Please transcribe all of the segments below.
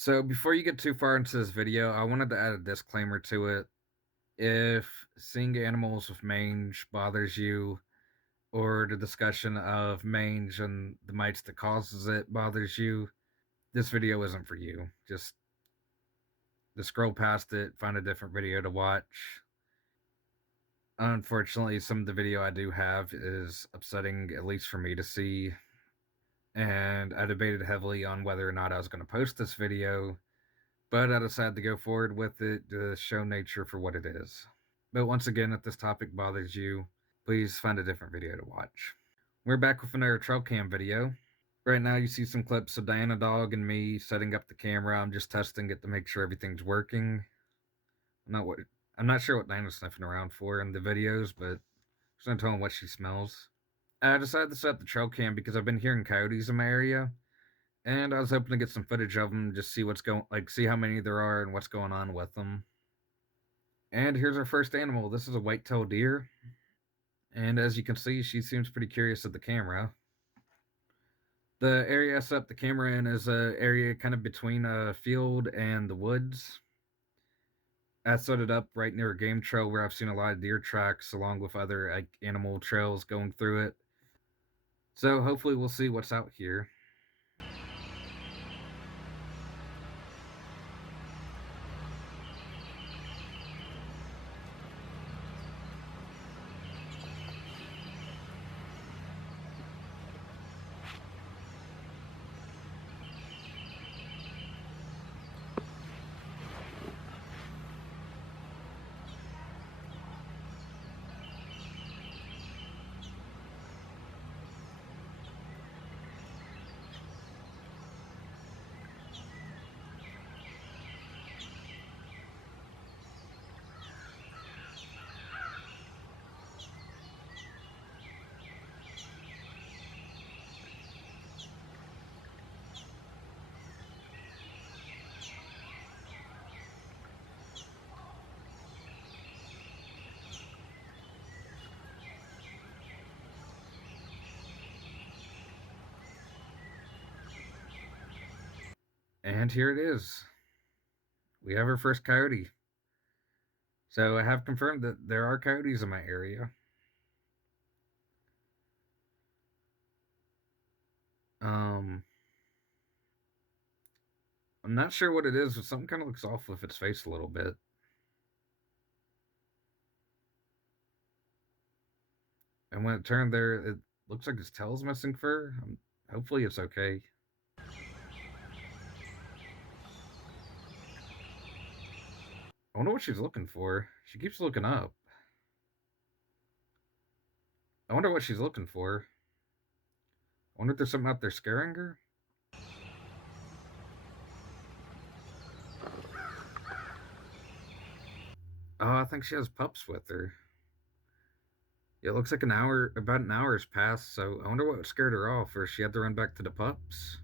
So before you get too far into this video, I wanted to add a disclaimer to it. If seeing animals with mange bothers you, or the discussion of mange and the mites that causes it bothers you, this video isn't for you. Just scroll past it, find a different video to watch. Unfortunately, some of the video I do have is upsetting, at least for me to see, and I debated heavily on whether or not I was going to post this video, but I decided to go forward with it to show nature for what it is. But once again, if this topic bothers you, please find a different video to watch. We're back with another trail cam video. Right now you see some clips of Diana Dog and me setting up the camera. I'm just testing it to make sure everything's working. I'm not sure what Diana's sniffing around for in the videos, but she's not telling what she smells. I decided to set up the trail cam because I've been hearing coyotes in my area, and I was hoping to get some footage of them, just see how many there are and what's going on with them. And here's our first animal. This is a white-tailed deer. And as you can see, she seems pretty curious at the camera. The area I set up the camera in is an area kind of between a field and the woods. I set it up right near a game trail where I've seen a lot of deer tracks along with other animal trails going through it. So hopefully we'll see what's out here. And here it is. We have our first coyote. So I have confirmed that there are coyotes in my area. Um, I'm not sure what it is, but something kind of looks off with its face a little bit. And when it turned there, it looks like its tail's missing fur. Hopefully it's okay. I wonder what she's looking for. She keeps looking up. I wonder what she's looking for. I wonder if there's something out there scaring her. Oh, I think she has pups with her. Yeah, it looks like about an hour has passed, so I wonder what scared her off, or she had to run back to the pups.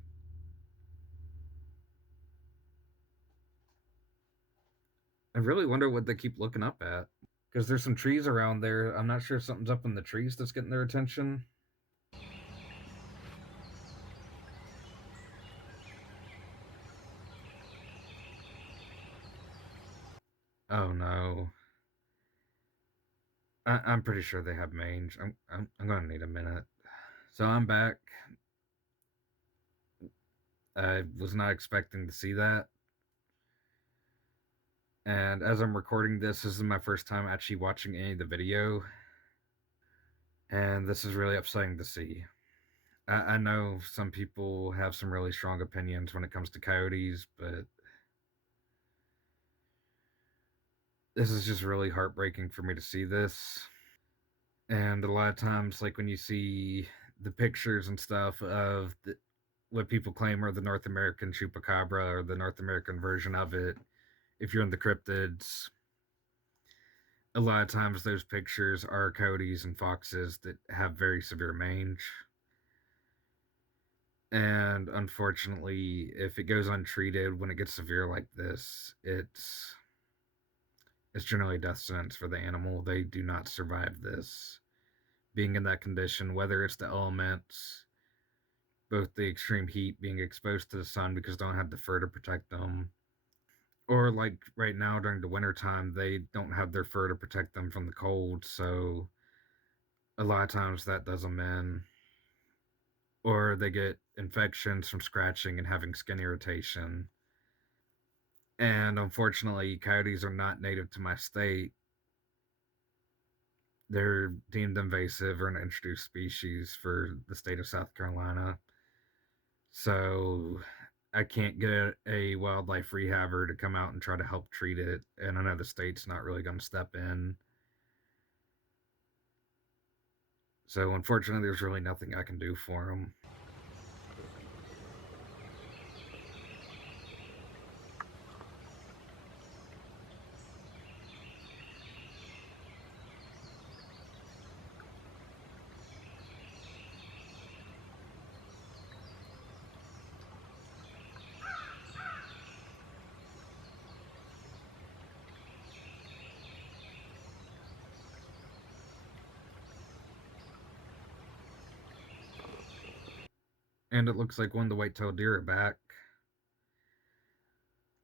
I really wonder what they keep looking up at. Because there's some trees around there. I'm not sure if something's up in the trees that's getting their attention. Oh no. I'm pretty sure they have mange. I'm gonna need a minute. So I'm back. I was not expecting to see that. And as I'm recording this is my first time actually watching any of the video. And this is really upsetting to see. I know some people have some really strong opinions when it comes to coyotes, but this is just really heartbreaking for me to see this. And a lot of times, like when you see the pictures and stuff of what people claim are the North American chupacabra or the North American version of it, if you're in the cryptids, a lot of times those pictures are coyotes and foxes that have very severe mange. And unfortunately, if it goes untreated, when it gets severe like this, it's generally a death sentence for the animal. They do not survive this. Being in that condition, whether it's the elements, both the extreme heat, being exposed to the sun because they don't have the fur to protect them, or like right now during the winter time, they don't have their fur to protect them from the cold, so a lot of times that does them in, or they get infections from scratching and having skin irritation. And unfortunately, coyotes are not native to my state. They're deemed invasive or an introduced species for the state of South Carolina. So I can't get a wildlife rehabber to come out and try to help treat it. And I know the state's not really going to step in. So unfortunately, there's really nothing I can do for them. And it looks like one of the white-tailed deer are back.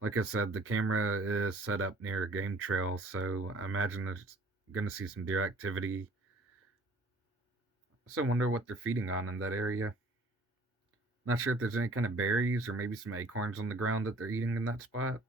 Like I said, the camera is set up near a game trail, so I imagine it's going to see some deer activity. So I wonder what they're feeding on in that area. Not sure if there's any kind of berries or maybe some acorns on the ground that they're eating in that spot.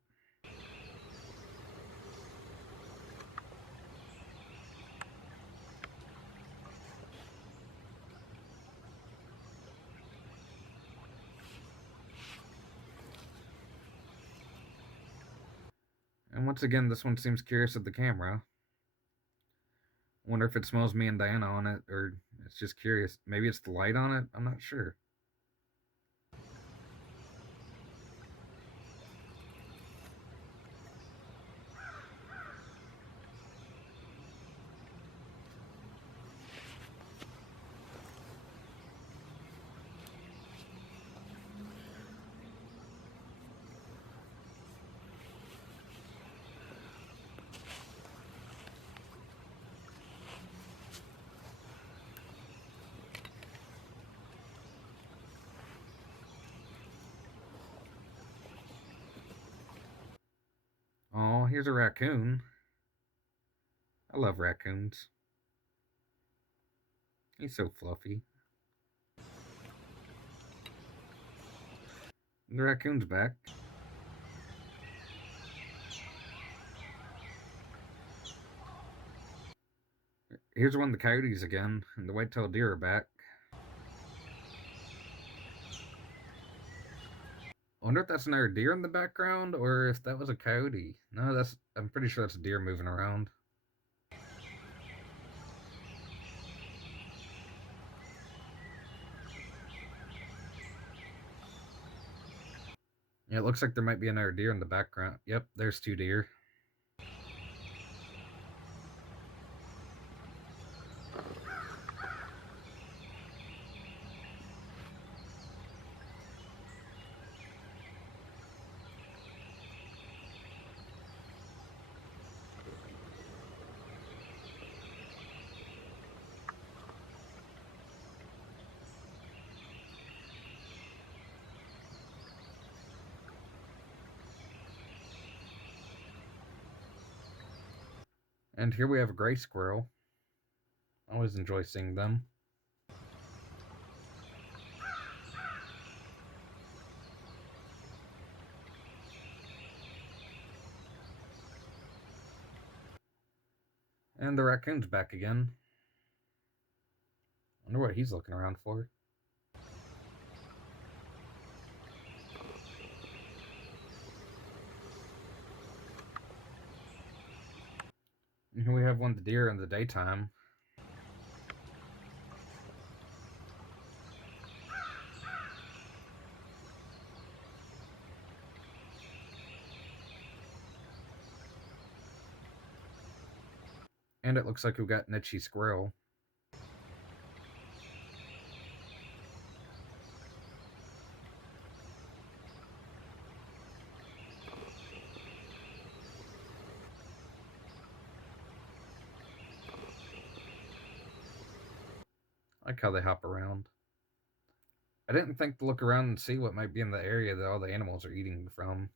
And once again, this one seems curious at the camera. Wonder if it smells me and Diana on it, or it's just curious. Maybe it's the light on it? I'm not sure. Oh, here's a raccoon. I love raccoons. He's so fluffy. The raccoon's back. Here's one of the coyotes again, and the white-tailed deer are back. I wonder if that's another deer in the background, or if that was a coyote. No, that's. I'm pretty sure that's a deer moving around. Yeah, it looks like there might be another deer in the background. Yep, there's two deer. And here we have a gray squirrel. I always enjoy seeing them. And the raccoon's back again. Wonder what he's looking around for. And here we have one of the deer in the daytime. And it looks like we've got an itchy squirrel. I like how they hop around. I didn't think to look around and see what might be in the area that all the animals are eating from.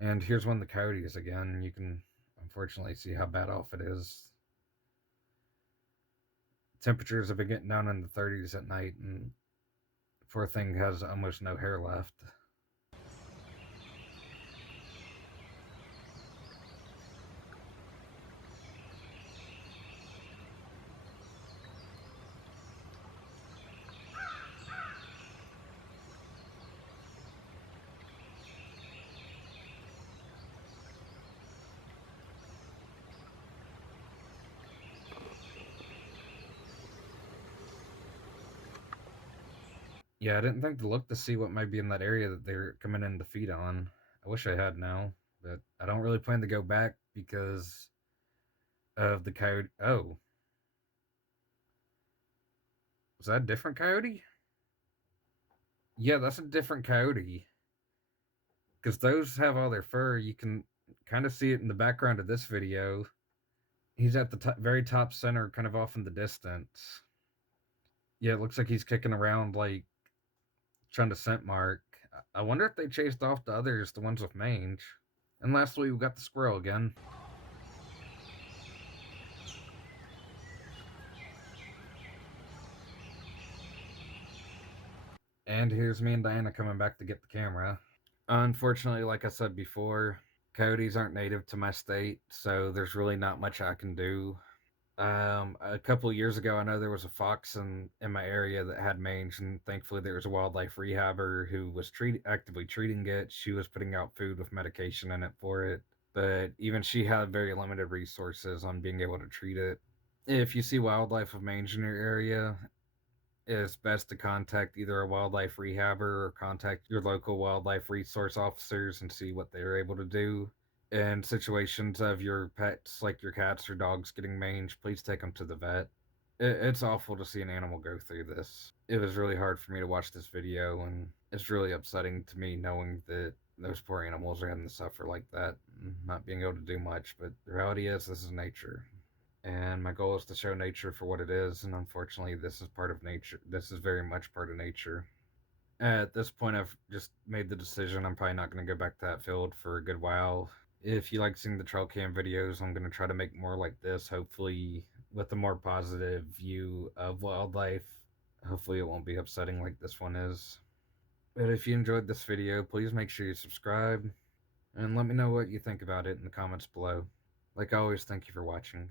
And here's one of the coyotes again. You can unfortunately see how bad off it is. Temperatures have been getting down in the 30s at night, and poor thing has almost no hair left. Yeah, I didn't think to look to see what might be in that area that they're coming in to feed on. I wish I had now, but I don't really plan to go back because of the coyote. Oh, was that a different coyote? Yeah, that's a different coyote. Because those have all their fur. You can kind of see it in the background of this video. He's at the very top center, kind of off in the distance. Yeah, it looks like he's kicking around, like trying to scent mark. I wonder if they chased off the others, the ones with mange. And lastly, we got the squirrel again. And here's me and Diana coming back to get the camera. Unfortunately, like I said before, coyotes aren't native to my state, so there's really not much I can do. A couple of years ago, I know there was a fox in my area that had mange, and thankfully there was a wildlife rehabber who was actively treating it. She was putting out food with medication in it for it, but even she had very limited resources on being able to treat it. If you see wildlife of mange in your area, it's best to contact either a wildlife rehabber or contact your local wildlife resource officers and see what they're able to do. In situations of your pets, like your cats or dogs, getting mange, please take them to the vet. It's awful to see an animal go through this. It was really hard for me to watch this video, and it's really upsetting to me knowing that those poor animals are having to suffer like that, not being able to do much. But the reality is, this is nature. And my goal is to show nature for what it is, and unfortunately, this is part of nature. This is very much part of nature. At this point, I've just made the decision I'm probably not going to go back to that field for a good while. If you like seeing the trail cam videos, I'm going to try to make more like this, hopefully with a more positive view of wildlife. Hopefully it won't be upsetting like this one is. But if you enjoyed this video, please make sure you subscribe, and let me know what you think about it in the comments below. Like always, thank you for watching.